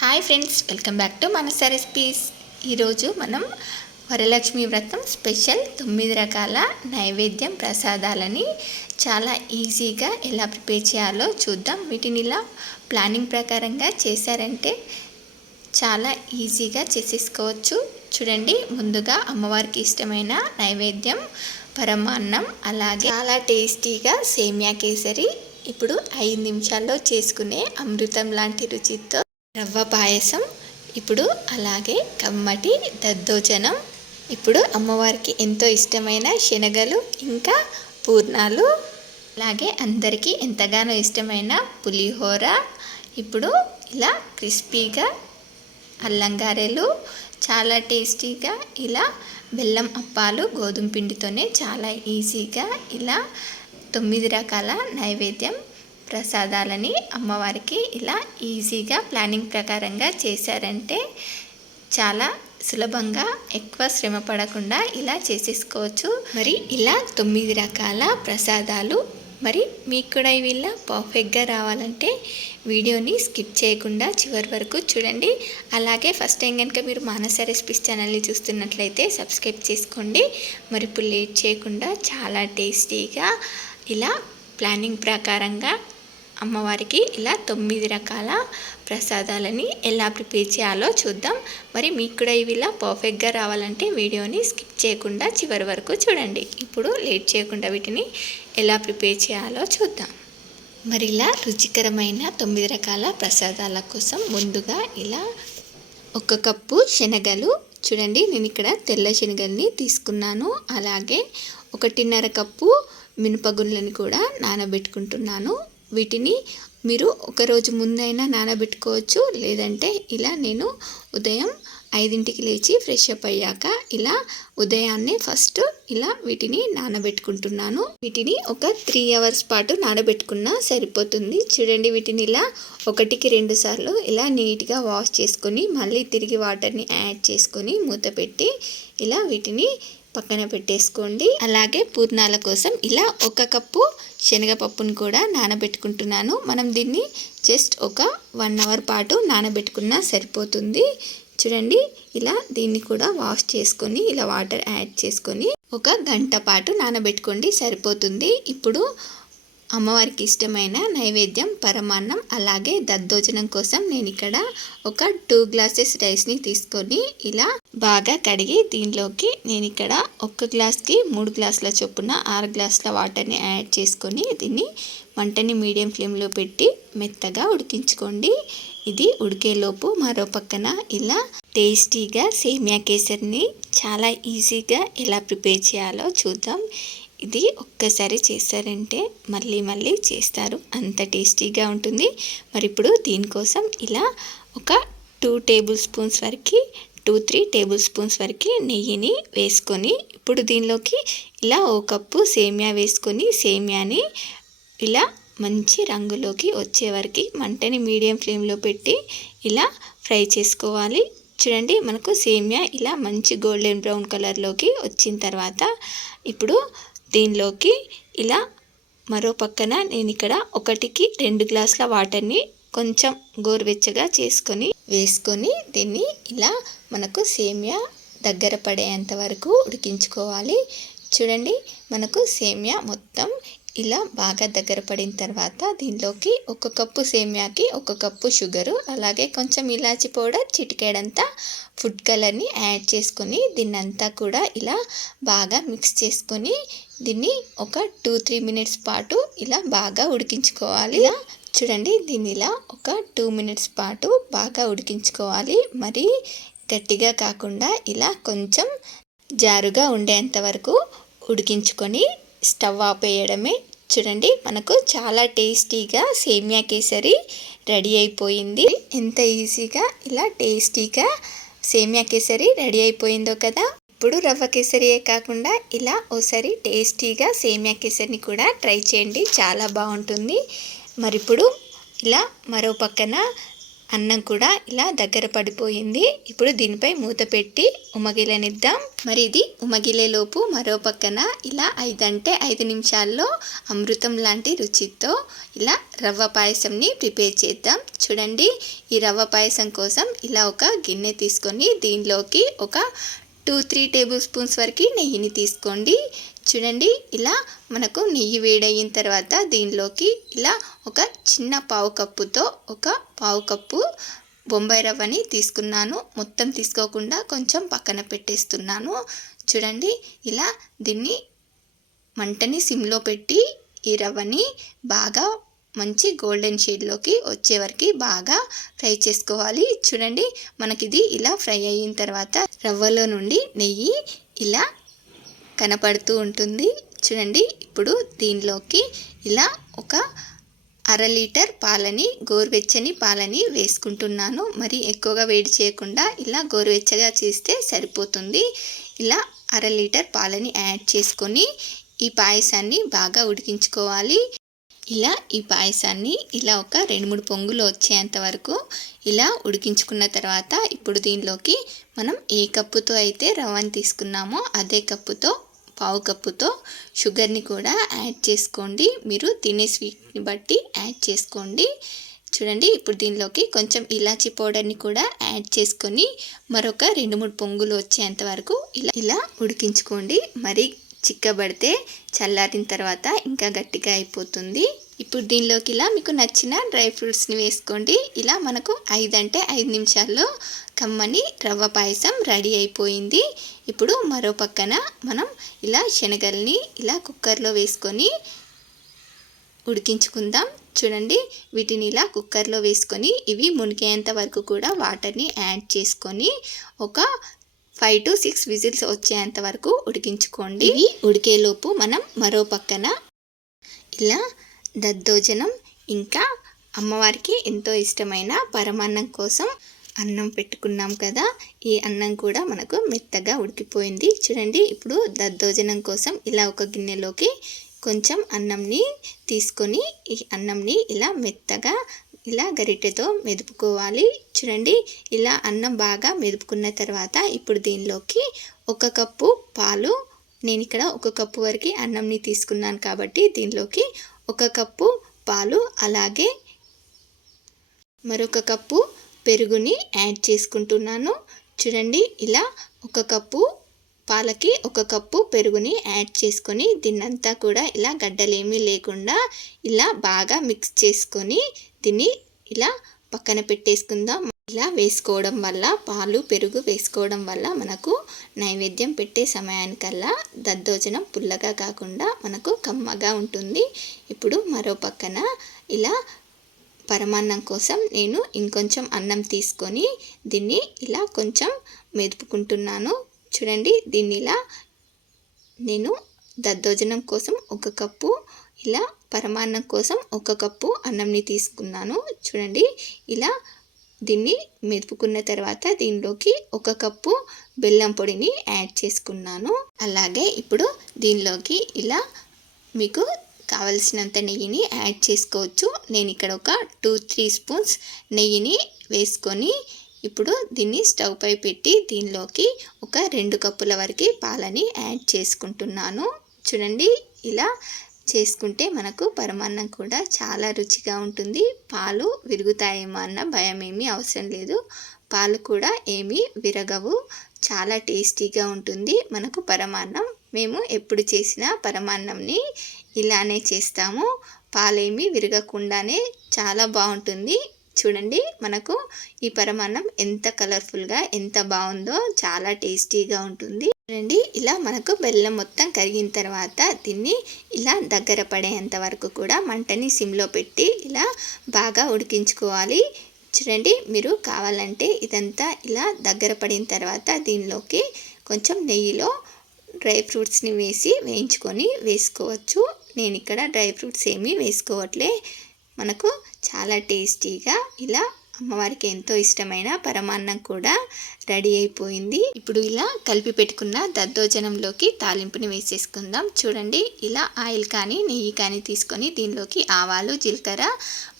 Hi friends, welcome back to మనస recipes. ఈరోజు మనం వరలక్ష్మి వ్రతం స్పెషల్ 9 రకాల నైవేద్యం ప్రసాదాలని చాలా ఈజీగా ఎలా ప్రిపేర్ చేయాలో చూద్దాం. వీటిని ఇలా ప్లానింగ్ ప్రకారంగా చేశారంటే చాలా ఈజీగా చేసేసుకోవచ్చు. చూడండి, ముందుగా అమ్మవారికి ఇష్టమైన నైవేద్యం పరమాన్నం, అలాగే చాలా టేస్టీగా సేమియా కేసరి, ఇప్పుడు 5 నిమిషాల్లో చేసుకునే అమృతం లాంటి రుచితో రవ్వ పాయసం, ఇప్పుడు అలాగే కమ్మటి దద్దోజనం, ఇప్పుడు అమ్మవారికి ఎంతో ఇష్టమైన శనగలు ఇంకా పూర్ణాలు, అలాగే అందరికీ ఎంతగానో ఇష్టమైన పులిహోర, ఇప్పుడు ఇలా క్రిస్పీగా అల్లం గారెలు, చాలా టేస్టీగా ఇలా బెల్లం అప్పాలు గోధుమ పిండితోనే చాలా ఈజీగా ఇలా 9 రకాల నైవేద్యం ప్రసాదాలని అమ్మవారికి ఇలా ఈజీగా ప్లానింగ్ ప్రకారంగా చేశారంటే చాలా సులభంగా ఎక్కువ శ్రమ పడకుండా ఇలా చేసేసుకోవచ్చు. మరి ఇలా 9 రకాల ప్రసాదాలు మరి మీకు కూడా ఇవి ఇలా పర్ఫెక్ట్గా రావాలంటే వీడియోని స్కిప్ చేయకుండా చివరి వరకు చూడండి. అలాగే ఫస్ట్ టైం కనుక మీరు మానస రెసిపీస్ ఛానల్ని చూస్తున్నట్లయితే సబ్స్క్రైబ్ చేసుకోండి. మరి ఇప్పుడు లేట్ చేయకుండా చాలా టేస్టీగా ఇలా ప్లానింగ్ ప్రకారంగా అమ్మవారికి ఇలా 9 రకాల ప్రసాదాలని ఎలా ప్రిపేర్ చేయాలో చూద్దాం. మరి మీకు కూడా ఇవి ఇలా పర్ఫెక్ట్గా రావాలంటే వీడియోని స్కిప్ చేయకుండా చివరి వరకు చూడండి. ఇప్పుడు లేట్ చేయకుండా వీటిని ఎలా ప్రిపేర్ చేయాలో చూద్దాం. మరి ఇలా రుచికరమైన 9 రకాల ప్రసాదాల కోసం ముందుగా ఇలా 1 కప్పు శనగలు, చూడండి నేను ఇక్కడ తెల్ల శనగల్ని తీసుకున్నాను. అలాగే 1.5 కప్పు మినపగుళ్ళని కూడా నానబెట్టుకుంటున్నాను. వీటిని మీరు ఒకరోజు ముందైనా నానబెట్టుకోవచ్చు, లేదంటే ఇలా నేను ఉదయం 5ంటికి లేచి ఫ్రెష్ అప్ అయ్యాక ఇలా ఉదయాన్నే ఫస్ట్ ఇలా వీటిని నానబెట్టుకుంటున్నాను. వీటిని ఒక 3 అవర్స్ పాటు నానబెట్టుకున్నా సరిపోతుంది. చూడండి, వీటిని ఇలా 1కి 2 సార్లు ఇలా నీట్గా వాష్ చేసుకొని మళ్ళీ తిరిగి వాటర్ని యాడ్ చేసుకొని మూత పెట్టి ఇలా వీటిని పక్కన పెట్టేసుకోండి. అలాగే పూర్ణాల కోసం ఇలా 1 కప్పు శనగపప్పును కూడా నానబెట్టుకుంటున్నాను. మనం దీన్ని జస్ట్ ఒక 1 అవర్ పాటు నానబెట్టుకున్నా సరిపోతుంది. చూడండి, ఇలా దీన్ని కూడా వాష్ చేసుకొని ఇలా వాటర్ యాడ్ చేసుకొని 1 గంట పాటు నానబెట్టుకోండి, సరిపోతుంది. ఇప్పుడు అమ్మవారికి ఇష్టమైన నైవేద్యం పరమాన్నం అలాగే దద్దోజనం కోసం నేను ఇక్కడ ఒక 2 గ్లాసెస్ రైస్ని తీసుకొని ఇలా బాగా కడిగి దీనిలోకి నేను ఇక్కడ 1 గ్లాస్కి 3 గ్లాసుల చొప్పున 6 గ్లాసుల వాటర్ని యాడ్ చేసుకొని దీన్ని మంటని మీడియం ఫ్లేమ్లో పెట్టి మెత్తగా ఉడికించుకోండి. ఇది ఉడికేలోపు మరో పక్కన ఇలా టేస్టీగా సేమియా కేసరిని చాలా ఈజీగా ఎలా ప్రిపేర్ చేయాలో చూద్దాం. ఇది ఒక్కసారి చేస్తారంటే మళ్ళీ మళ్ళీ చేస్తారు, అంత టేస్టీగా ఉంటుంది. మరి ఇప్పుడు దీనికోసం ఇలా ఒక 2 టేబుల్ స్పూన్స్ వరకు 2-3 టేబుల్ స్పూన్స్ వరకు నెయ్యిని వేసుకొని ఇప్పుడు దీనిలోకి ఇలా 1 కప్పు సేమియా వేసుకొని సేమియాని ఇలా మంచి రంగులోకి వచ్చే వరకు మంటని మీడియం ఫ్లేమ్లో పెట్టి ఇలా ఫ్రై చేసుకోవాలి. చూడండి, మనకు సేమియా ఇలా మంచి గోల్డెన్ బ్రౌన్ కలర్లోకి వచ్చిన తర్వాత ఇప్పుడు దీనిలోకి ఇలా మరో పక్కన నేను ఇక్కడ 1కి 2 గ్లాసుల వాటర్ని కొంచెం గోరువెచ్చగా వేసుకొని దీన్ని ఇలా మనకు సేమియా దగ్గర పడేంత వరకు ఉడికించుకోవాలి. చూడండి, మనకు సేమియా మొత్తం ఇలా బాగా దగ్గర పడిన తర్వాత దీనిలోకి 1 కప్పు సేమియాకి 1 కప్పు షుగరు, అలాగే కొంచెం ఇలాచి పౌడర్, చిటికెడంతా ఫుడ్ కలర్ని యాడ్ చేసుకొని దీన్నంతా కూడా ఇలా బాగా మిక్స్ చేసుకొని దీన్ని ఒక 2-3 మినిట్స్ పాటు ఇలా బాగా ఉడికించుకోవాలి. చూడండి, దీన్ని ఇలా ఒక 2 మినిట్స్ పాటు బాగా ఉడికించుకోవాలి. మరి గట్టిగా కాకుండా ఇలా కొంచెం జారుగా ఉండేంత వరకు ఉడికించుకొని స్టవ్ ఆపేయడమే. చూడండి, మనకు చాలా టేస్టీగా సేమియా కేసరి రెడీ అయిపోయింది. ఎంత ఈజీగా ఇలా టేస్టీగా సేమియా కేసరి రెడీ అయిపోయిందో కదా. ఇప్పుడు రవ్వ కేసరియే కాకుండా ఇలా ఓసారి టేస్టీగా సేమియా కేసరిని కూడా ట్రై చేయండి, చాలా బాగుంటుంది. మరి ఇప్పుడు ఇలా మరో పక్కన అన్నం కూడా ఇలా దగ్గర పడిపోయింది. ఇప్పుడు దీనిపై మూత పెట్టి ఉమగిలనిద్దాం. మరి ఇది ఉమగిలేలోపు మరో పక్కన ఇలా 5 నిమిషాల్లో అమృతం లాంటి రుచితో ఇలా రవ్వ పాయసంని ప్రిపేర్ చేద్దాం. చూడండి, ఈ రవ్వ పాయసం కోసం ఇలా ఒక గిన్నె తీసుకొని దీనిలోకి ఒక 2-3 టేబుల్ స్పూన్స్ వరకు నెయ్యిని తీసుకోండి. చూడండి, ఇలా మనకు నెయ్యి వేడయిన తర్వాత దీనిలోకి ఇలా ఒక చిన్న పావు కప్పుతో ఒక పావు కప్పు బొంబాయి రవ్వని తీసుకున్నాను. మొత్తం తీసుకోకుండా కొంచెం పక్కన పెట్టేస్తున్నాను. చూడండి, ఇలా దీన్ని మంటని సిమ్లో పెట్టి ఈ రవ్వని బాగా మంచి గోల్డెన్ షేడ్లోకి వచ్చే వరకు బాగా ఫ్రై చేసుకోవాలి. చూడండి, మనకిది ఇలా ఫ్రై అయిన తర్వాత రవ్వలో నుండి నెయ్యి ఇలా కనపడుతూ ఉంటుంది. చూడండి, ఇప్పుడు దీనిలోకి ఇలా ఒక 1/2 లీటర్ పాలని, గోరువెచ్చని పాలని వేసుకుంటున్నాను. మరి ఎక్కువగా వేడి చేయకుండా ఇలా గోరువెచ్చగా చేస్తే సరిపోతుంది. ఇలా 1/2 లీటర్ పాలని యాడ్ చేసుకొని ఈ పాయసాన్ని బాగా ఉడికించుకోవాలి. ఇలా ఈ పాయసాన్ని ఇలా ఒక 2-3 పొంగులు వచ్చేంత వరకు ఇలా ఉడికించుకున్న తర్వాత ఇప్పుడు దీనిలోకి మనం ఏ కప్పుతో అయితే రవ్వని తీసుకున్నామో అదే కప్పుతో పావు కప్పుతో షుగర్ని కూడా యాడ్ చేసుకోండి. మీరు తినే స్వీట్ని బట్టి యాడ్ చేసుకోండి. చూడండి, ఇప్పుడు దీనిలోకి కొంచెం ఇలాచీ పౌడర్ని కూడా యాడ్ చేసుకొని మరొక 2-3 పొంగులు వచ్చేంత వరకు ఇలా ఉడికించుకోండి. మరి చిక్కబడితే చల్లారిన తర్వాత ఇంకా గట్టిగా అయిపోతుంది. ఇప్పుడు దీనిలోకి ఇలా మీకు నచ్చిన డ్రై ఫ్రూట్స్ని వేసుకోండి. ఇలా మనకు 5 నిమిషాల్లో కమ్మని రవ్వ పాయసం రెడీ అయిపోయింది. ఇప్పుడు మరో పక్కన మనం ఇలా శనగల్ని ఇలా కుక్కర్లో వేసుకొని ఉడికించుకుందాం. చూడండి, వీటిని ఇలా కుక్కర్లో వేసుకొని ఇవి మునిగేంత వరకు కూడా వాటర్ని యాడ్ చేసుకొని ఒక 5 to 6 విజిల్స్ వచ్చేంత వరకు ఉడికించుకోండి. ఇవి ఉడికేలోపు మనం మరో పక్కన ఇలా దద్దోజనం ఇంకా అమ్మవారికి ఎంతో ఇష్టమైన పరమాన్నం కోసం అన్నం పెట్టుకున్నాం కదా, ఈ అన్నం కూడా మనకు మెత్తగా ఉడికిపోయింది. చూడండి, ఇప్పుడు దద్దోజనం కోసం ఇలా ఒక గిన్నెలోకి కొంచెం అన్నంని తీసుకొని ఈ అన్నంని ఇలా మెత్తగా ఇలా గరిటెతో మెదుపుకోవాలి. చూడండి, ఇలా అన్నం బాగా మెదుపుకున్న తర్వాత ఇప్పుడు దీనిలోకి 1 కప్పు పాలు, నేను ఇక్కడ 1 కప్పు వరకు అన్నంని తీసుకున్నాను కాబట్టి దీనిలోకి 1 కప్పు పాలు అలాగే మరొక కప్పు పెరుగుని యాడ్ చేసుకుంటున్నాను. చూడండి, ఇలా 1 కప్పు పాలకి 1 కప్పు పెరుగుని యాడ్ చేసుకొని దీన్నంతా కూడా ఇలా గడ్డలేమీ లేకుండా ఇలా బాగా మిక్స్ చేసుకొని దీన్ని ఇలా పక్కన పెట్టేసుకుందాం. ఇలా వేసుకోవడం వల్ల పాలు పెరుగు వేసుకోవడం వల్ల మనకు నైవేద్యం పెట్టే సమయానికల్లా దద్దోజనం పుల్లగా కాకుండా మనకు కమ్మగా ఉంటుంది. ఇప్పుడు మరో పక్కన ఇలా పరమాన్నం కోసం నేను ఇంకొంచెం అన్నం తీసుకొని దీన్ని ఇలా కొంచెం మెదుపుకుంటున్నాను. చూడండి, దీన్ని ఇలా నేను దద్దోజనం కోసం 1 కప్పు, ఇలా పరమాన్నం కోసం 1 కప్పు అన్నంని తీసుకున్నాను. చూడండి, ఇలా దీన్ని మెదుపుకున్న తర్వాత దీనిలోకి 1 కప్పు బెల్లం పొడిని యాడ్ చేసుకున్నాను. అలాగే ఇప్పుడు దీనిలోకి ఇలా మీకు కావలసినంత నెయ్యిని యాడ్ చేసుకోవచ్చు. నేను ఇక్కడ ఒక 2-3 స్పూన్స్ నెయ్యిని వేసుకొని ఇప్పుడు దీన్ని స్టవ్ పై పెట్టి దీనిలోకి ఒక 2 కప్పుల వరకు పాలని యాడ్ చేసుకుంటున్నాను. చూడండి, ఇలా చేసుకుంటే మనకు పరమాన్నం కూడా చాలా రుచిగా ఉంటుంది. పాలు విరుగుతాయేమో అన్న భయం ఏమీ అవసరం లేదు. పాలు కూడా ఏమీ విరగవు, చాలా టేస్టీగా ఉంటుంది మనకు పరమాన్నం. మేము ఎప్పుడు చేసినా పరమాన్నంని ఇలానే చేస్తాము. పాలేమీ విరగకుండానే చాలా బాగుంటుంది. చూడండి, మనకు ఈ పరమాన్నం ఎంత కలర్ఫుల్గా ఎంత బాగుందో, చాలా టేస్టీగా ఉంటుంది. చూడండి, ఇలా మనకు బెల్లం మొత్తం కరిగిన తర్వాత దీన్ని ఇలా దగ్గర పడేంత వరకు కూడా మంటని సిమ్లో పెట్టి ఇలా బాగా ఉడికించుకోవాలి. చూడండి, మీరు కావాలంటే ఇదంతా ఇలా దగ్గర పడిన తర్వాత దీనిలోకి కొంచెం నెయ్యిలో డ్రై ఫ్రూట్స్ని వేసి వేయించుకొని వేసుకోవచ్చు. నేను ఇక్కడ డ్రై ఫ్రూట్స్ ఏమీ వేసుకోవట్లే. మనకు చాలా టేస్టీగా ఇలా అమ్మవారికి ఎంతో ఇష్టమైన పరమాన్నం కూడా రెడీ అయిపోయింది. ఇప్పుడు ఇలా కలిపి పెట్టుకున్న దద్దోజనంలోకి తాలింపుని వేసేసుకుందాం. చూడండి, ఇలా ఆయిల్ కానీ నెయ్యి కానీ తీసుకొని దీనిలోకి ఆవాలు, జీలకర్ర,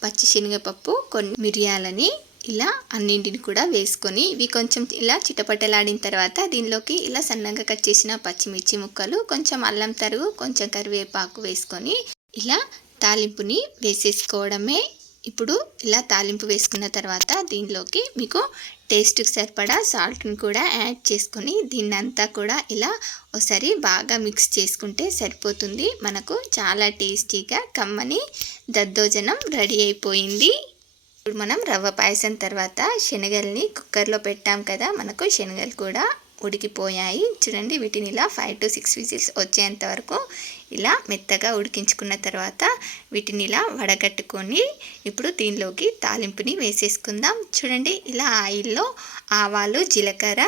పచ్చిశనగపప్పు, కొన్ని మిరియాలని ఇలా అన్నింటిని కూడా వేసుకొని ఇవి కొంచెం ఇలా చిటపటలాడిన తర్వాత దీనిలోకి ఇలా సన్నగా కట్ చేసిన పచ్చిమిర్చి ముక్కలు, కొంచెం అల్లం తరుగు, కొంచెం కరివేపాకు వేసుకొని ఇలా తాలింపుని వేసేసుకోవడమే. ఇప్పుడు ఇలా తాలింపు వేసుకున్న తర్వాత దీనిలోకి మీకు టేస్ట్కి సరిపడా సాల్ట్ని కూడా యాడ్ చేసుకొని దీన్నంతా కూడా ఇలా ఒకసారి బాగా మిక్స్ చేసుకుంటే సరిపోతుంది. మనకు చాలా టేస్టీగా కమ్మని దద్దోజనం రెడీ అయిపోయింది. ఇప్పుడు మనం రవ్వ పాయసం తర్వాత శనగల్ని కుక్కర్లో పెట్టాం కదా, మనకు శనగలు కూడా ఉడికిపోయాయి. చూడండి, వీటిని ఇలా 5 to 6 విజిల్స్ వచ్చేంత వరకు ఇలా మెత్తగా ఉడికించుకున్న తర్వాత వీటిని ఇలా వడగట్టుకొని ఇప్పుడు దీనిలోకి తాలింపుని వేసేసుకుందాం. చూడండి, ఇలా ఆయిల్లో ఆవాలు, జీలకర్ర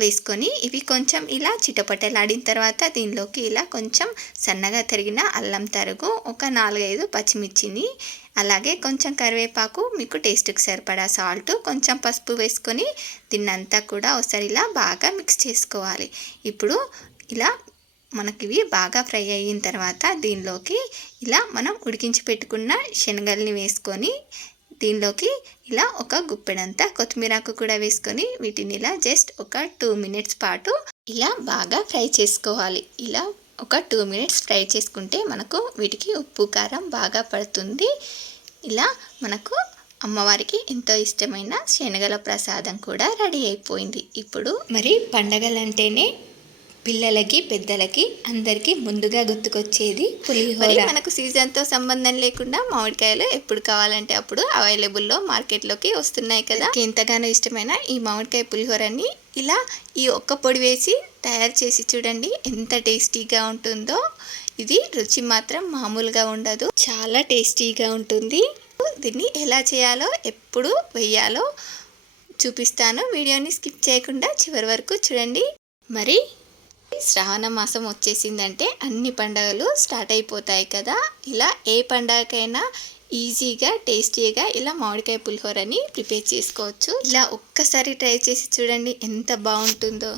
వేసుకొని ఇవి కొంచెం ఇలా చిటపటలాడిన తర్వాత దీనిలోకి ఇలా కొంచెం సన్నగా తరిగిన అల్లం తరుగు, ఒక 4-5 పచ్చిమిర్చిని, అలాగే కొంచెం కరివేపాకు, మీకు టేస్ట్కి సరిపడా సాల్ట్, కొంచెం పసుపు వేసుకొని దీన్నంతా కూడా ఒకసారి ఇలా బాగా మిక్స్ చేసుకోవాలి. ఇప్పుడు ఇలా మనకివి బాగా ఫ్రై అయిన తర్వాత దీనిలోకి ఇలా మనం ఉడికించి పెట్టుకున్న శనగల్ని వేసుకొని దీనిలోకి ఇలా ఒక గుప్పెడంతా కొత్తిమీరాకు కూడా వేసుకొని వీటిని ఇలా జస్ట్ ఒక 2 minutes పాటు ఇలా బాగా ఫ్రై చేసుకోవాలి. ఇలా ఒక 2 minutes ఫ్రై చేసుకుంటే మనకు వీటికి ఉప్పు కారం బాగా పడుతుంది. ఇలా మనకు అమ్మవారికి ఎంతో ఇష్టమైన శనగల ప్రసాదం కూడా రెడీ అయిపోయింది. ఇప్పుడు మరి పండగలంటేనే పిల్లలకి, పెద్దలకి, అందరికీ ముందుగా గుర్తుకొచ్చేది పులిహోర. మనకు సీజన్తో సంబంధం లేకుండా మామిడికాయలు ఎప్పుడు కావాలంటే అప్పుడు అవైలబుల్లో మార్కెట్లోకి వస్తున్నాయి కదా. ఎంతగానో ఇష్టమైన ఈ మామిడికాయ పులిహోరని ఇలా ఈ ఒక్క పొడి వేసి తయారు చేసి చూడండి, ఎంత టేస్టీగా ఉంటుందో. ఇది రుచి మాత్రం మామూలుగా ఉండదు, చాలా టేస్టీగా ఉంటుంది. దీన్ని ఎలా చేయాలో, ఎప్పుడు వేయాలో చూపిస్తాను. వీడియోని స్కిప్ చేయకుండా చివరి వరకు చూడండి. మరి శ్రావణ మాసం వచ్చేసిందంటే అన్ని పండుగలు స్టార్ట్ అయిపోతాయి కదా. ఇలా ఏ పండగకైనా ఈజీగా, టేస్టీగా ఇలా మామిడికాయ పులిహోరని ప్రిపేర్ చేసుకోవచ్చు. ఇలా ఒక్కసారి ట్రై చేసి చూడండి, ఎంత బాగుంటుందో.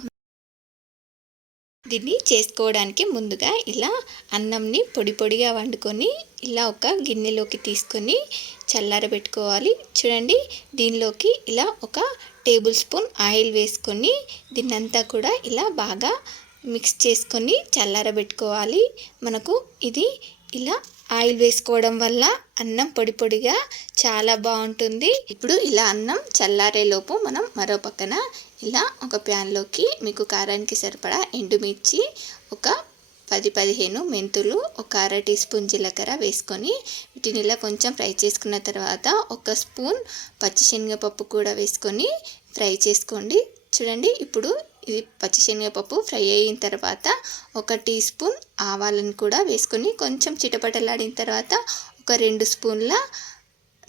దీన్ని చేసుకోవడానికి ముందుగా ఇలా అన్నంని పొడి పొడిగా వండుకొని ఇలా ఒక గిన్నెలోకి తీసుకొని చల్లారబెట్టుకోవాలి. చూడండి, దీనిలోకి ఇలా ఒక టేబుల్ స్పూన్ ఆయిల్ వేసుకొని దీన్నంతా కూడా ఇలా బాగా మిక్స్ చేసుకొని చల్లారబెట్టుకోవాలి. మనకు ఇది ఇలా ఆయిల్ వేసుకోవడం వల్ల అన్నం పొడి పొడిగా చాలా బాగుంటుంది. ఇప్పుడు ఇలా అన్నం చల్లారేలోపు మనం మరో పక్కన ఇలా ఒక ప్యాన్లోకి మీకు కారానికి సరిపడా ఎండుమిర్చి, ఒక 10-15 మెంతులు, ఒక 1/2 టీ స్పూన్ జీలకర్ర వేసుకొని వీటిని ఇలా కొంచెం ఫ్రై చేసుకున్న తర్వాత 1 స్పూన్ పచ్చిశనగపప్పు కూడా వేసుకొని ఫ్రై చేసుకోండి. చూడండి, ఇప్పుడు ఇది పచ్చిశనగపప్పు ఫ్రై అయిన తర్వాత 1 టీ స్పూన్ ఆవాలను కూడా వేసుకొని కొంచెం చిటపటలాడిన తర్వాత ఒక 2 స్పూన్ల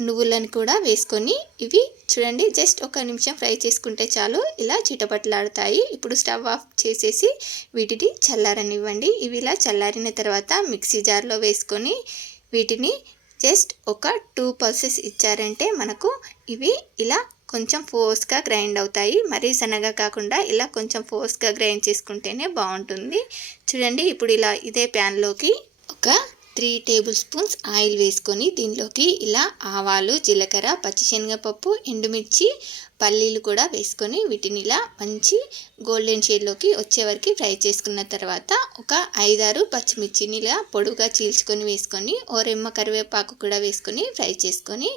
నువ్వులను కూడా వేసుకొని ఇవి చూడండి జస్ట్ 1 నిమిషం ఫ్రై చేసుకుంటే చాలు, ఇలా చిటపటలాడుతాయి. ఇప్పుడు స్టవ్ ఆఫ్ చేసేసి వీటిని చల్లారనివ్వండి. ఇవి ఇలా చల్లారిన తర్వాత మిక్సీ జార్లో వేసుకొని వీటిని జస్ట్ ఒక 2 పల్సెస్ ఇచ్చారంటే మనకు ఇవి ఇలా కొంచెం ఫోర్స్గా గ్రైండ్ అవుతాయి. మరీ సన్నగా కాకుండా ఇలా కొంచెం ఫోర్స్గా గ్రైండ్ చేసుకుంటేనే బాగుంటుంది. చూడండి, ఇప్పుడు ఇలా ఇదే ప్యాన్లోకి ఒక 3 టేబుల్ స్పూన్స్ ఆయిల్ వేసుకొని దీనిలోకి ఇలా ఆవాలు, జీలకర్ర, పచ్చిశనగపప్పు, ఎండుమిర్చి, పల్లీలు కూడా వేసుకొని వీటిని ఇలా మంచి గోల్డెన్ షేడ్లోకి వచ్చే వరకు ఫ్రై చేసుకున్న తర్వాత ఒక 5-6 పచ్చిమిర్చిని ఇలా పొడుగా చీల్చుకొని వేసుకొని ఓ రెమ్మ కరివేపాకు కూడా వేసుకొని ఫ్రై చేసుకొని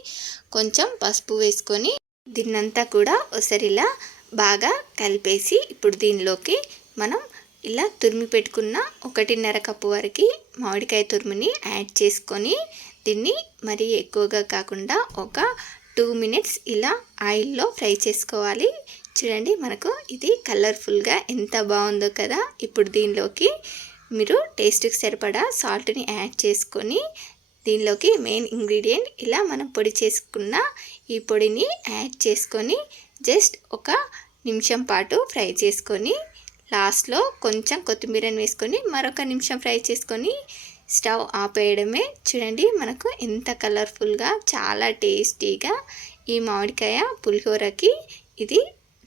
కొంచెం పసుపు వేసుకొని దీన్నంతా కూడా ఒకసారి ఇలా బాగా కలిపేసి ఇప్పుడు దీనిలోకి మనం ఇలా తురిమి పెట్టుకున్న 1.5 కప్పు వరకు మామిడికాయ తురుముని యాడ్ చేసుకొని దీన్ని మరీ ఎక్కువగా కాకుండా ఒక 2 minutes ఇలా ఆయిల్లో ఫ్రై చేసుకోవాలి. చూడండి, మనకు ఇది కలర్ఫుల్గా ఎంత బాగుందో కదా. ఇప్పుడు దీనిలోకి మీరు టేస్ట్కి సరిపడా సాల్ట్ని యాడ్ చేసుకొని దీనిలోకి మెయిన్ ఇంగ్రీడియంట్ ఇలా మనం పొడి చేసుకున్న ఈ పొడిని యాడ్ చేసుకొని జస్ట్ 1 నిమిషం పాటు ఫ్రై చేసుకొని లాస్ట్లో కొంచెం కొత్తిమీరని వేసుకొని మరొక నిమిషం ఫ్రై చేసుకొని స్టవ్ ఆపేయడమే. చూడండి, మనకు ఎంత కలర్ఫుల్గా, చాలా టేస్టీగా ఈ మామిడికాయ పులిహోరకి ఇది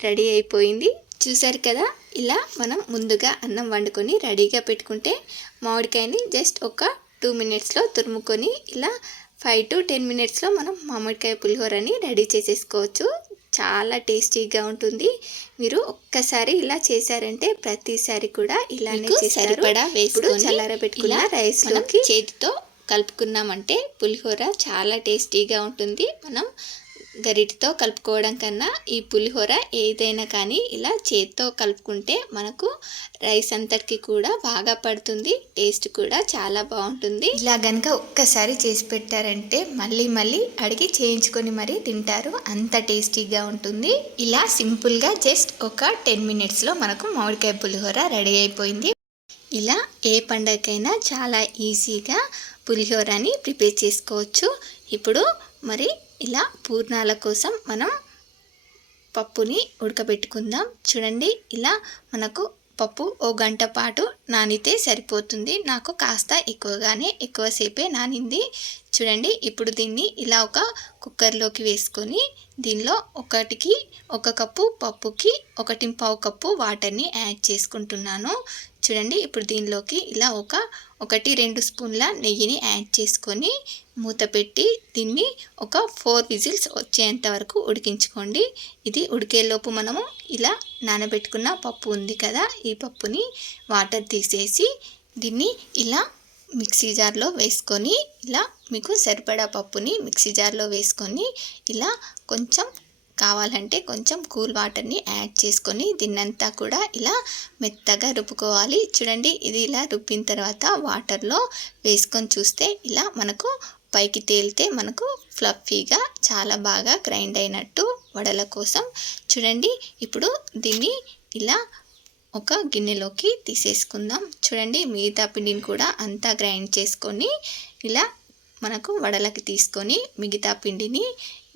రెడీ అయిపోయింది. చూసారు కదా, ఇలా మనం ముందుగా అన్నం వండుకొని రెడీగా పెట్టుకుంటే మామిడికాయని జస్ట్ ఒక 2 minutesలో తురుముకొని ఇలా 5 to 10 మినిట్స్లో మనం మామిడికాయ పులిహోరని రెడీ చేసేసుకోవచ్చు. చాలా టేస్టీగా ఉంటుంది. మీరు ఒక్కసారి ఇలా చేశారంటే ప్రతిసారి కూడా ఇలానే చేస్తారు. ఇప్పుడు చల్లారబెట్టుకున్న రైస్లోకి చేతితో కలుపుకున్నామంటే పులిహోర చాలా టేస్టీగా ఉంటుంది. మనం గరిటతో కలుపుకోవడం కన్నా ఈ పులిహోర ఏదైనా కానీ ఇలా చేతితో కలుపుకుంటే మనకు రైస్ అంతటికి కూడా బాగా పడుతుంది. టేస్ట్ కూడా చాలా బాగుంటుంది. ఇలా కనుక ఒక్కసారి చేసి పెట్టారంటే మళ్ళీ మళ్ళీ అడిగి చేయించుకొని మరీ తింటారు. అంత టేస్టీగా ఉంటుంది. ఇలా సింపుల్గా జస్ట్ ఒక 10 మినిట్స్లో మనకు మామిడికాయ పులిహోర రెడీ అయిపోయింది. ఇలా ఏ పండగకైనా చాలా ఈజీగా పులిహోరని ప్రిపేర్ చేసుకోవచ్చు. ఇప్పుడు మరి ఇలా పూర్ణాల కోసం మనం పప్పుని ఉడకబెట్టుకుందాం. చూడండి, ఇలా మనకు పప్పు ఓ గంట పాటు నానితే సరిపోతుంది. నాకు కాస్త ఎక్కువసేపే నానింది. చూడండి, ఇప్పుడు దీన్ని ఇలా ఒక కుక్కర్లోకి వేసుకొని దీనిలో 1 కప్పు పప్పుకి 1.5 కప్పు వాటర్ని యాడ్ చేసుకుంటున్నాను. చూడండి, ఇప్పుడు దీనిలోకి ఇలా 1-2 స్పూన్ల నెయ్యిని యాడ్ చేసుకొని మూత పెట్టి దీన్ని ఒక 4 విజిల్స్ వచ్చేంత వరకు ఉడికించుకోండి. ఇది ఉడికేలోపు మనము ఇలా నానబెట్టుకున్న పప్పు ఉంది కదా, ఈ పప్పుని వాటర్ తీసేసి దీన్ని ఇలా మిక్సీ జార్లో వేసుకొని ఇలా మీకు సరిపడా పప్పుని మిక్సీ జార్లో వేసుకొని ఇలా కొంచెం కావాలంటే కొంచెం కూల్ వాటర్ని యాడ్ చేసుకొని దీన్నంతా కూడా ఇలా మెత్తగా రుబ్బుకోవాలి. చూడండి, ఇది ఇలా రుబ్బిన తర్వాత వాటర్లో వేసుకొని చూస్తే ఇలా మనకు పైకి తేలితే మనకు ఫ్లఫీగా చాలా బాగా గ్రైండ్ అయినట్టు వడల కోసం. చూడండి, ఇప్పుడు దీన్ని ఇలా ఒక గిన్నెలోకి తీసేసుకుందాం. చూడండి, మిగతా పిండిని కూడా అంతా గ్రైండ్ చేసుకొని ఇలా మనకు వడలకి తీసుకొని మిగతా పిండిని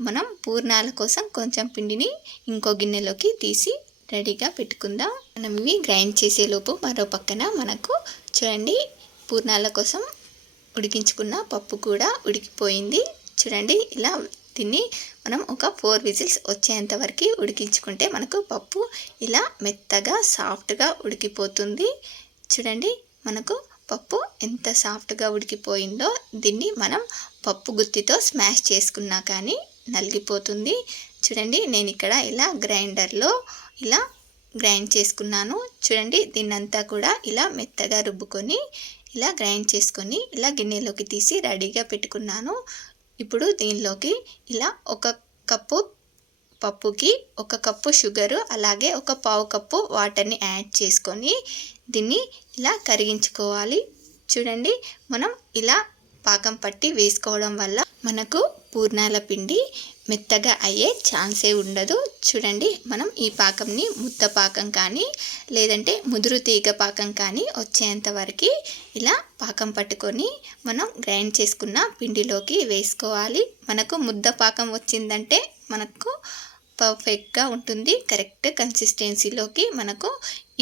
మనం పూర్ణాల కోసం కొంచెం పిండిని ఇంకో గిన్నెలోకి తీసి రెడీగా పెట్టుకుందాం. మనం ఇవి గ్రైండ్ చేసేలోపు మరో పక్కన మనకు చూడండి పూర్ణాల కోసం ఉడికించుకున్న పప్పు కూడా ఉడికిపోయింది. చూడండి, ఇలా దీన్ని మనం ఒక 4 విజిల్స్ వచ్చేంత వరకు ఉడికించుకుంటే మనకు పప్పు ఇలా మెత్తగా సాఫ్ట్గా ఉడికిపోతుంది. చూడండి, మనకు పప్పు ఎంత సాఫ్ట్గా ఉడికిపోయిందో దీన్ని మనం పప్పు గుత్తితో స్మాష్ చేసుకున్నా కానీ నలిగిపోతుంది. చూడండి, నేను ఇక్కడ ఇలా గ్రైండర్లో ఇలా గ్రైండ్ చేసుకున్నాను. చూడండి, దీన్నంతా కూడా ఇలా మెత్తగా రుబ్బుకొని ఇలా గ్రైండ్ చేసుకొని ఇలా గిన్నెలోకి తీసి రెడీగా పెట్టుకున్నాను. ఇప్పుడు దీనిలోకి ఇలా 1 కప్పు పప్పుకి 1 కప్పు షుగరు అలాగే 1/4 కప్పు వాటర్ని యాడ్ చేసుకొని దీన్ని ఇలా కరిగించుకోవాలి. చూడండి, మనం ఇలా పాకం పట్టి వేసుకోవడం వల్ల మనకు పూర్ణాల పిండి మెత్తగా అయ్యే ఛాన్సే ఉండదు. చూడండి, మనం ఈ పాకంని ముద్ద పాకం కానీ లేదంటే ముదురు తీగ పాకం కానీ వచ్చేంత వరకు ఇలా పాకం పట్టుకొని మనం గ్రైండ్ చేసుకున్న పిండిలోకి వేసుకోవాలి. మనకు ముద్ద పాకం వచ్చిందంటే మనకు పర్ఫెక్ట్గా ఉంటుంది. కరెక్ట్ కన్సిస్టెన్సీలోకి మనకు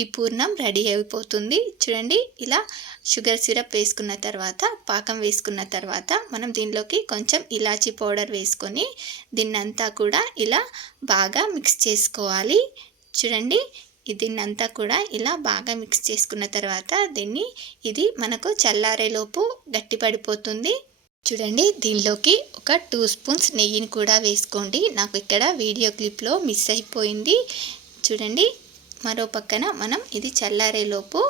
ఈ పూర్ణం రెడీ అయిపోతుంది. చూడండి, ఇలా షుగర్ సిరప్ వేసుకున్న తర్వాత పాకం వేసుకున్న తర్వాత మనం దీనిలోకి కొంచెం ఇలాచీ పౌడర్ వేసుకొని దీన్నంతా కూడా ఇలా బాగా మిక్స్ చేసుకోవాలి. చూడండి, దీన్నంతా కూడా ఇలా బాగా మిక్స్ చేసుకున్న తర్వాత ఇది మనకు చల్లారేలోపు గట్టిపడిపోతుంది. చూడండి, దీనిలోకి ఒక 2 స్పూన్స్ నెయ్యిని కూడా వేసుకోండి. నాకు ఇక్కడ వీడియో క్లిప్లో మిస్ అయిపోయింది. చూడండి, మరో పక్కన మనం ఇది చల్లారేలోపు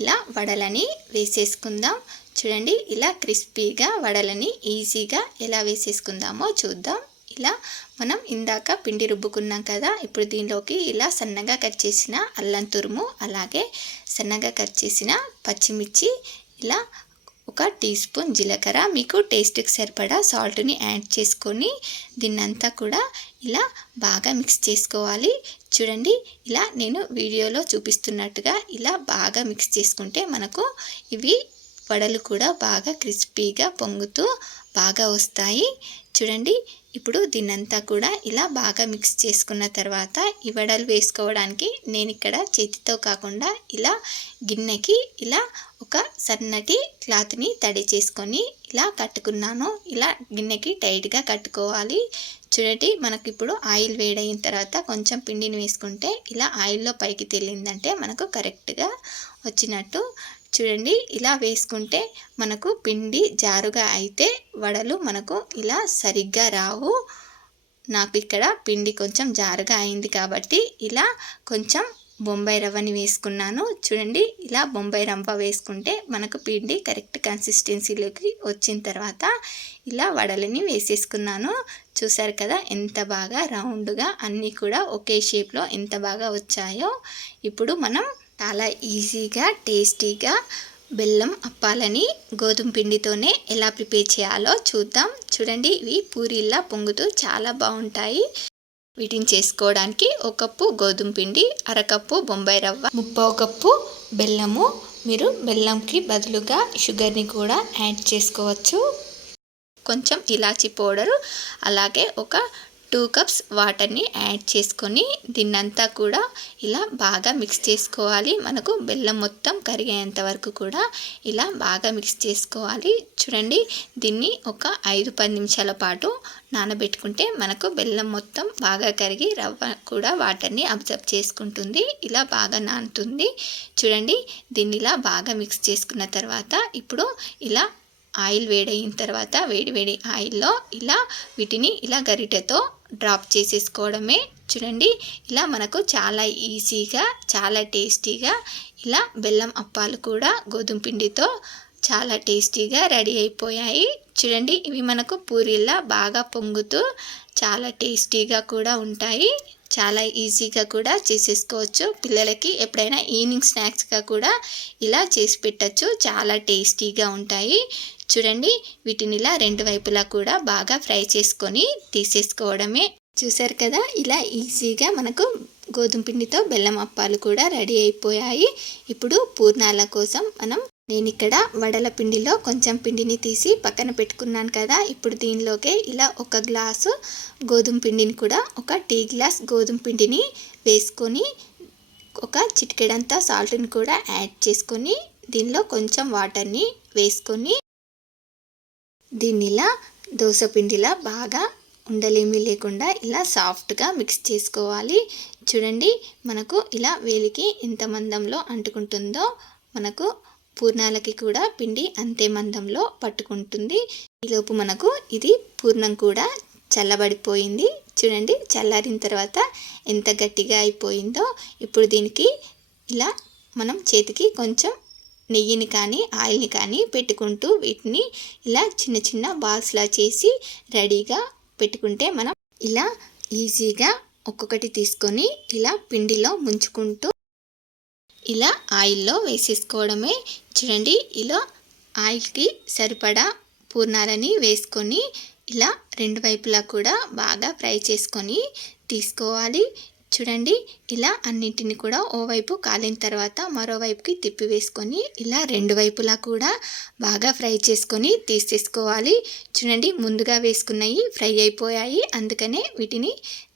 ఇలా వడలని వేసేసుకుందాం. చూడండి, ఇలా క్రిస్పీగా వడలని ఈజీగా ఎలా వేసేసుకుందామో చూద్దాం. ఇలా మనం ఇందాక పిండి రుబ్బుకున్నాం కదా, ఇప్పుడు దీనిలోకి ఇలా సన్నగా కట్ చేసిన అల్లం తురుము అలాగే సన్నగా కట్ చేసిన పచ్చిమిర్చి ఇలా 1 టీ స్పూన్ జీలకర్ర మీకు టేస్ట్కి సరిపడా సాల్ట్ని యాడ్ చేసుకొని దీన్నంతా కూడా ఇలా బాగా మిక్స్ చేసుకోవాలి. చూడండి, ఇలా నేను వీడియోలో చూపిస్తున్నట్టుగా ఇలా బాగా మిక్స్ చేసుకుంటే మనకు ఇవి వడలు కూడా బాగా క్రిస్పీగా పొంగుతూ బాగా వస్తాయి. చూడండి, ఇప్పుడు దీన్నంతా కూడా ఇలా బాగా మిక్స్ చేసుకున్న తర్వాత ఈ వడలు వేసుకోవడానికి నేను ఇక్కడ చేతితో కాకుండా ఇలా గిన్నెకి ఇలా ఒక సన్నటి క్లాత్ని తడి చేసుకొని ఇలా కట్టుకున్నాను. ఇలా గిన్నెకి టైట్గా కట్టుకోవాలి. చూడండి, మనకి ఇప్పుడు ఆయిల్ వేడైన తర్వాత కొంచెం పిండిని వేసుకుంటే ఇలా ఆయిల్లో పైకి తేలిందంటే మనకు కరెక్ట్గా వచ్చినట్టు. చూడండి ఇలా వేసుకుంటే మనకు పిండి జారుగా అయితే వడలు మనకు ఇలా సరిగ్గా రావు. నాకు ఇక్కడ పిండి కొంచెం జారుగా అయింది కాబట్టి ఇలా కొంచెం బొంబాయి రవ్వని వేసుకున్నాను. చూడండి ఇలా బొంబాయి రవ్వ వేసుకుంటే మనకు పిండి కరెక్ట్ కన్సిస్టెన్సీలోకి వచ్చిన తర్వాత ఇలా వడలని వేసేసుకున్నాను. చూసారు కదా ఎంత బాగా రౌండ్గా అన్నీ కూడా ఒకే షేప్లో ఎంత బాగా వచ్చాయో. ఇప్పుడు మనం చాలా ఈజీగా టేస్టీగా బెల్లం అప్పాలని గోధుమ పిండితోనే ఎలా ప్రిపేర్ చేయాలో చూద్దాం. చూడండి ఇవి పూరీల్లా పొంగుతూ చాలా బాగుంటాయి. వీటిని చేసుకోవడానికి 1 కప్పు గోధుమ పిండి, అరకప్పు బొంబాయి రవ్వ, 1/2 కప్పు బెల్లము. మీరు బెల్లంకి బదులుగా షుగర్ని కూడా యాడ్ చేసుకోవచ్చు. కొంచెం ఇలాచీ పౌడరు, అలాగే ఒక 2 కప్స్ వాటర్ని యాడ్ చేసుకొని దీన్నంతా కూడా ఇలా బాగా మిక్స్ చేసుకోవాలి. మనకు బెల్లం మొత్తం కరిగేంత వరకు కూడా ఇలా బాగా మిక్స్ చేసుకోవాలి. చూడండి దీన్ని ఒక 5-10 నిమిషాల పాటు నానబెట్టుకుంటే మనకు బెల్లం మొత్తం బాగా కరిగి రవ్వ కూడా వాటర్ని అబ్జర్వ్ చేసుకుంటుంది. ఇలా బాగా నానుతుంది. చూడండి దీన్ని ఇలా బాగా మిక్స్ చేసుకున్న తర్వాత ఇప్పుడు ఇలా ఆయిల్ వేడైన తర్వాత వేడి ఆయిల్లో ఇలా వీటిని ఇలా గరిటెతో డ్రాప్ చేసేసుకోవడమే. చూడండి ఇలా మనకు చాలా ఈజీగా చాలా టేస్టీగా ఇలా బెల్లం అప్పాలు కూడా గోధుమ పిండితో చాలా టేస్టీగా రెడీ అయిపోయాయి. చూడండి ఇవి మనకు పూరీలా బాగా పొంగుతూ చాలా టేస్టీగా కూడా ఉంటాయి. చాలా ఈజీగా కూడా చేసేసుకోవచ్చు. పిల్లలకి ఎప్పుడైనా ఈవినింగ్ స్నాక్స్గా కూడా ఇలా చేసి పెట్టచ్చు. చాలా టేస్టీగా ఉంటాయి. చూడండి వీటిని ఇలా 2 వైపులా కూడా బాగా ఫ్రై చేసుకొని తీసేసుకోవడమే. చూసారు కదా ఇలా ఈజీగా మనకు గోధుమ పిండితో బెల్లం అప్పాలు కూడా రెడీ అయిపోయాయి. ఇప్పుడు పూర్ణాల కోసం నేను ఇక్కడ వడల పిండిలో కొంచెం పిండిని తీసి పక్కన పెట్టుకున్నాను కదా. ఇప్పుడు దీనిలోకే ఇలా 1 గ్లాసు గోధుమ పిండిని కూడా 1 టీ గ్లాస్ గోధుమ పిండిని వేసుకొని ఒక చిటికెడంతా సాల్ట్ని కూడా యాడ్ చేసుకొని దీనిలో కొంచెం వాటర్ని వేసుకొని దీన్ని ఇలా దోశ పిండిలా బాగా ఉండలేమీ లేకుండా ఇలా సాఫ్ట్గా మిక్స్ చేసుకోవాలి. చూడండి మనకు ఇలా వేలికి ఎంత మందంలో అంటుకుంటుందో మనకు పూర్ణాలకి కూడా పిండి అంతే మందంలో పట్టుకుంటుంది. ఈలోపు మనకు ఇది పూర్ణం కూడా చల్లబడిపోయింది. చూడండి చల్లారిన తర్వాత ఎంత గట్టిగా అయిపోయిందో. ఇప్పుడు దీనికి ఇలా మనం చేతికి కొంచెం నెయ్యిని కానీ ఆయిల్ని కానీ పెట్టుకుంటూ వీటిని ఇలా చిన్న బాల్స్లా చేసి రెడీగా పెట్టుకుంటే మనం ఇలా ఈజీగా ఒక్కొక్కటి తీసుకొని ఇలా పిండిలో ముంచుకుంటూ ఇలా ఆయిల్లో వేసేసుకోవడమే. చూడండి ఇలా ఆయిల్కి సరిపడా పూర్ణాలని వేసుకొని ఇలా 2 వైపులా కూడా బాగా ఫ్రై చేసుకొని తీసుకోవాలి. చూడండి ఇలా అన్నింటిని కూడా ఓవైపు కాలిన తర్వాత మరోవైపుకి తిప్పి వేసుకొని ఇలా 2 వైపులా కూడా బాగా ఫ్రై చేసుకొని తీసేసుకోవాలి. చూడండి ముందుగా వేసుకున్నవి ఫ్రై అయిపోయాయి, అందుకనే వీటిని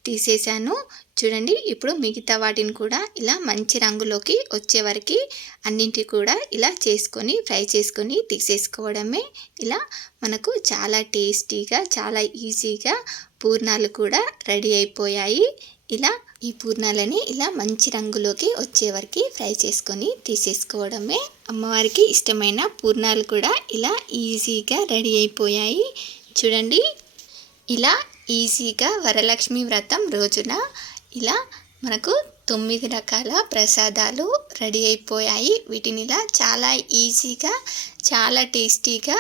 తీసేసాను. చూడండి ఇప్పుడు మిగతా వాటిని కూడా ఇలా మంచి రంగులోకి వచ్చే వరకు అన్నింటి కూడా ఇలా చేసుకొని ఫ్రై చేసుకొని తీసేసుకోవడమే. ఇలా మనకు చాలా టేస్టీగా చాలా ఈజీగా పూర్ణాలు కూడా రెడీ అయిపోయాయి. ఇలా ఈ పూర్ణాలని ఇలా మంచి రంగులోకి వచ్చే వరకు ఫ్రై చేసుకొని తీసేసుకోవడమే. అమ్మవారికి ఇష్టమైన పూర్ణాలు కూడా ఇలా ఈజీగా రెడీ అయిపోయాయి. చూడండి ఇలా ఈజీగా వరలక్ష్మి వ్రతం రోజున ఇలా మనకు 9 రకాల ప్రసాదాలు రెడీ అయిపోయాయి. వీటిని ఇలా చాలా ఈజీగా చాలా టేస్టీగా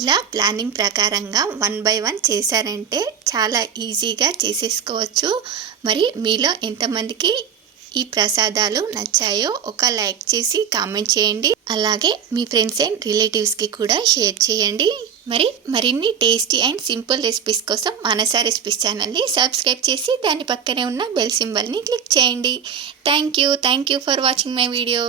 ఇలా ప్లానింగ్ ప్రకారంగా 1 by 1 చేశారంటే చాలా ఈజీగా చేసేసుకోవచ్చు. మరి మీలో ఎంతమందికి ఈ ప్రసాదాలు నచ్చాయో ఒక లైక్ చేసి కామెంట్ చేయండి. అలాగే మీ ఫ్రెండ్స్ అండ్ రిలేటివ్స్కి కూడా షేర్ చేయండి. మరిన్ని టేస్టీ అండ్ సింపుల్ రెసిపీస్ కోసం మానస రెసిపీస్ ఛానల్ని సబ్స్క్రైబ్ చేసి దాని పక్కనే ఉన్న బెల్ సింబల్ని క్లిక్ చేయండి. Thank you for watching my video.